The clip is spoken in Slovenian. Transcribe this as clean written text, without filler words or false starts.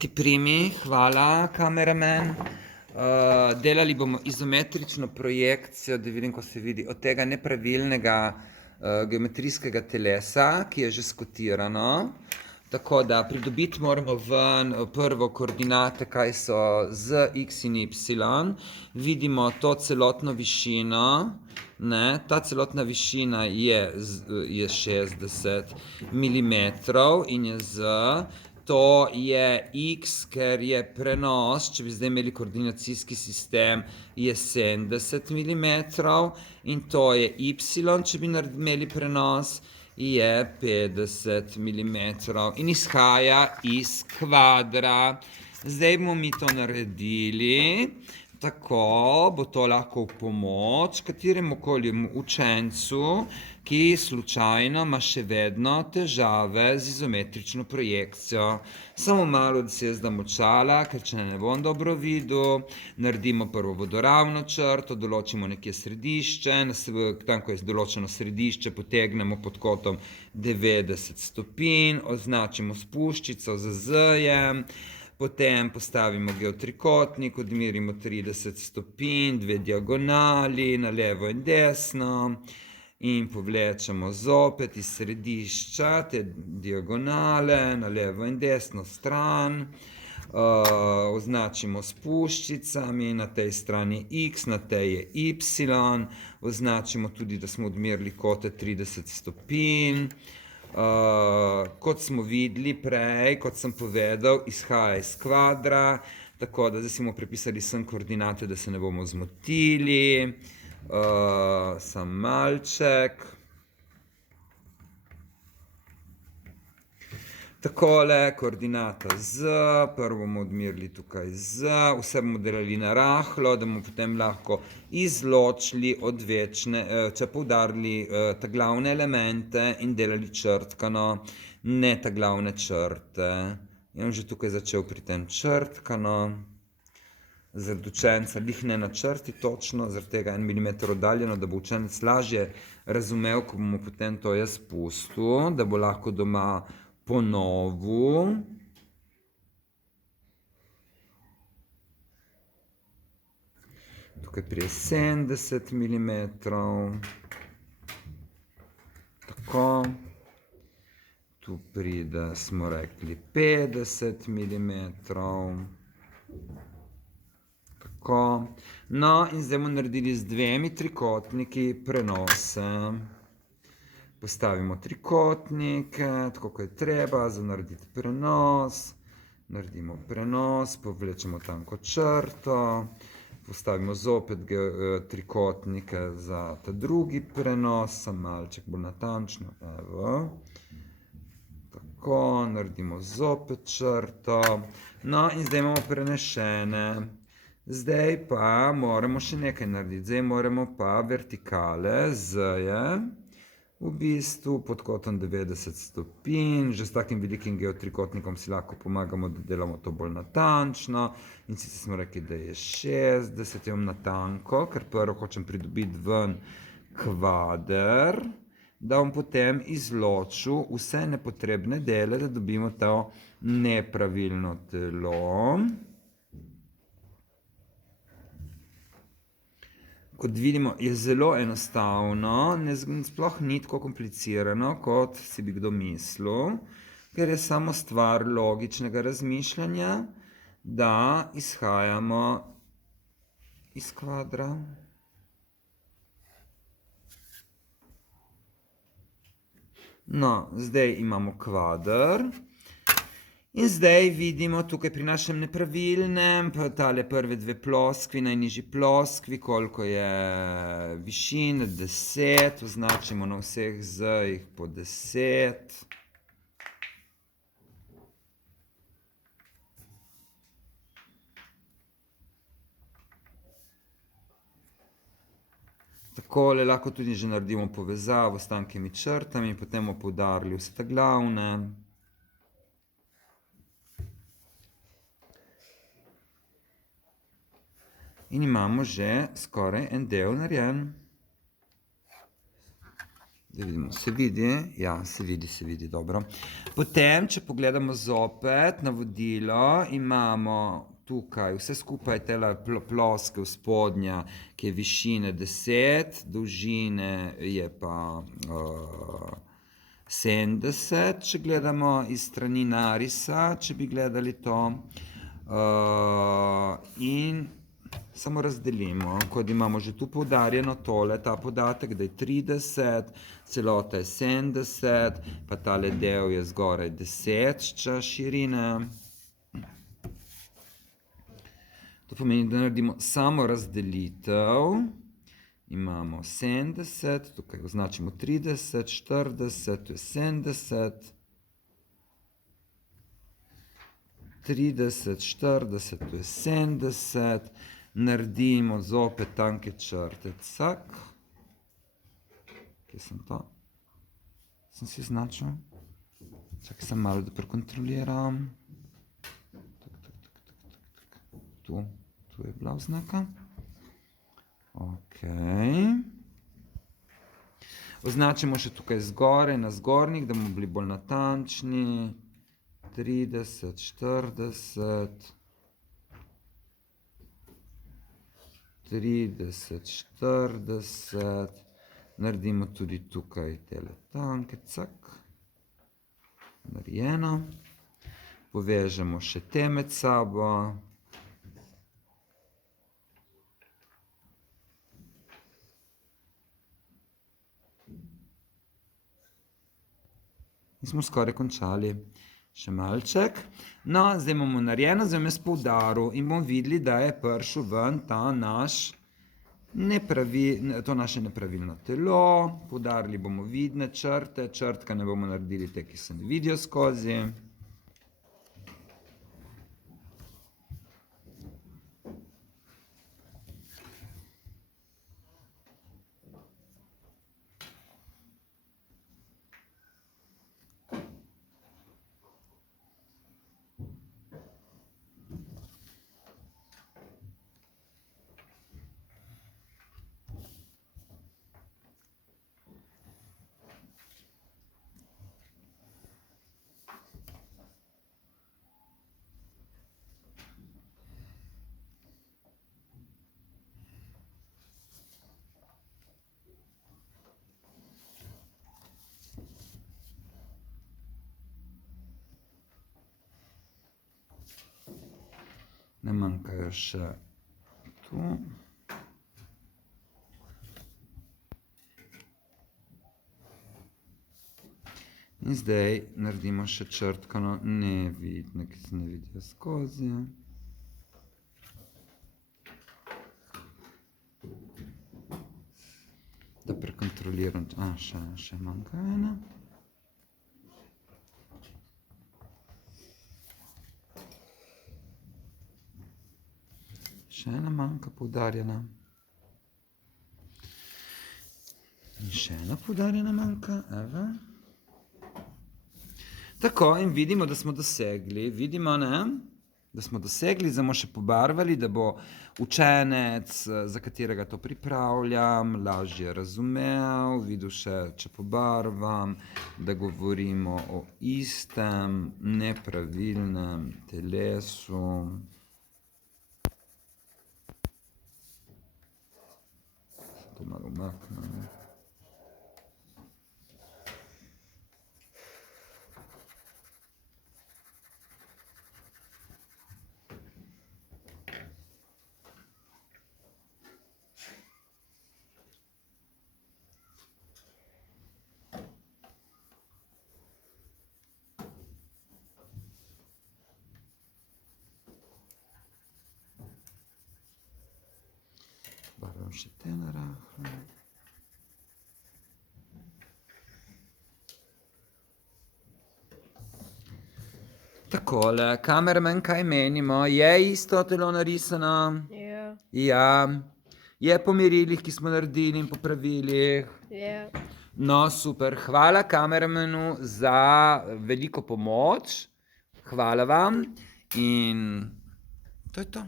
Ti primi, hvala, kameraman. Delali bomo izometrično projekcijo, da vidim, ko se vidi, od tega nepravilnega geometrijskega telesa, ki je že skotirano. Tako da pridobiti moramo ven prvo koordinate, kaj so z x in y. Vidimo to celotno višino. Ne, ta celotna višina je 60 mm in je z. To je x, ker je prenos, če bi zdaj imeli koordinacijski sistem, je 70 mm in to je y, če bi imeli prenos, je 50 mm in izhaja iz kvadra. Zdaj bomo mi to naredili, tako bo to lahko v pomoč kateremu koli učencu, ki slučajno ima še vedno težave z izometrično projekcijo. Samo malo, da si jaz dam očala, ker če ne bom dobro videl. Naredimo prvo vodoravno črto, določimo nekje središče, tam, ko je določeno središče, potegnemo pod kotom 90 stopinj, označimo s puščico z z-jem. Potem postavimo geotrikotnik, odmerimo 30 stopinj, dve diagonali na levo in desno in povlečemo zopet iz središča te diagonale na levo in desno stran. Označimo s puščicami, na tej strani x, na tej je y. Označimo tudi, da smo odmerili kote 30 stopinj. Kot smo videli prej, kot sem povedal, izhaja iz kvadra, tako da zdaj si bomo prepisali sem koordinate, da se ne bomo zmotili. Sam malček. Takole, koordinata z, prvo bomo odmerili tukaj z, vse bomo delali na rahlo, da bomo potem lahko izločili odvečne, če poudarili ta glavne elemente in delali črtkano, ne ta glavne črte. Jaz bom že tukaj začel pri tem črtkano. Zaradi učenca, lih ne na črti točno, zaradi tega 1 mm oddaljeno, da bo učenec lažje razumel, ko bomo potem to jaz pustil, da bo lahko doma ponovil. Tukaj prije 70 mm. Tako. Tu pride, smo rekli, 50 mm. Tako. No, in zdaj bomo naredili z dvemi trikotniki prenose. Postavimo trikotnike, tako kot je treba, za narediti prenos. Naredimo prenos, povlečemo tanko črto. Postavimo zopet trikotnike za ta drugi prenos, sam malček bolj natančno. Evo. Tako, naredimo zopet črto. No, in zdaj imamo prenešene. Zdaj pa moramo še nekaj narediti. Zdaj moramo pa vertikale z-je. V bistvu pod kotom 90 stopinj, že s takim velikim geotrikotnikom si lahko pomagamo, da delamo to bolj natančno. In sicer smo rekli, da je 60, imam natanko, ker prvo hočem pridobiti ven kvader, da bom potem izločil vse nepotrebne dele, da dobimo to nepravilno telo. Kot vidimo, je zelo enostavno, sploh ni tako komplicirano, kot si bi kdo mislil, ker je samo stvar logičnega razmišljanja, da izhajamo iz kvadra. No, zdaj imamo kvader. In zdaj vidimo tukaj pri našem nepravilnem, tale prve dve ploskvi, najnižji ploskvi, koliko je višine, 10, označimo na vseh z-jih po 10. Takole lahko tudi že naredimo povezavo s tankimi črtami, potem bomo poudarili vse te glavne. In imamo že skoraj en del narejen. Da vidimo, se vidi? Ja, se vidi, dobro. Potem, če pogledamo zopet navodilo, imamo tukaj vse skupaj tele ploske spodnja, ki je višine 10, dolžine je pa 70, če gledamo iz strani narisa, če bi gledali to. In samo razdelimo, kot imamo že tu poudarjeno tole, ta podatek, da je 30, celota je 70, pa tale del je zgoraj 10 širine. To pomeni, da naredimo samo razdelitev. Imamo 70, tukaj označimo 30, 40, to je 70. 30, 40, to je 70. Naredimo zopet tanke črte, cak. Kje sem to? Sem si značil? Čakaj, sem malo, da prekontroliram. Tu je bila oznaka. Ok. Označimo še tukaj zgoraj, na zgornjih, da bomo bili bolj natančni. 30, 40, 30, 40, naredimo tudi tukaj tele tanke, cak, narejeno, povežemo še te med sabo. In smo skoraj končali. Še malček. No, zdaj imamo narejeno, zdaj bom jaz poudaril in bomo videli, da je prišel ven to naše nepravilno telo. Poudarili bomo vidne črte, črtka ne bomo naredili te, ki se ne vidijo skozi. Ne manjkajo še tu. In zdaj naredimo še črtkano nevidne, ki se ne vidijo skozi. Da prekontroliram, še manjka ena. Še ena manjka poudarjena. In še ena poudarjena manjka, evo. Tako, in vidimo, da smo dosegli. Vidimo, ne? Da smo dosegli, zdaj bomo še pobarvali, da bo učenec, za katerega to pripravljam, lažje razumel, videl še, če pobarvam, da govorimo o istem nepravilnem telesu. To malo umaknem. Barvam še te narahlo. Takole, kameraman, kaj menimo? Je isto telo narisano? Ja. Ja. Je po merilih, ki smo naredili in po pravilih? Ja. No, super. Hvala kameramanu za veliko pomoč. Hvala vam in to je to.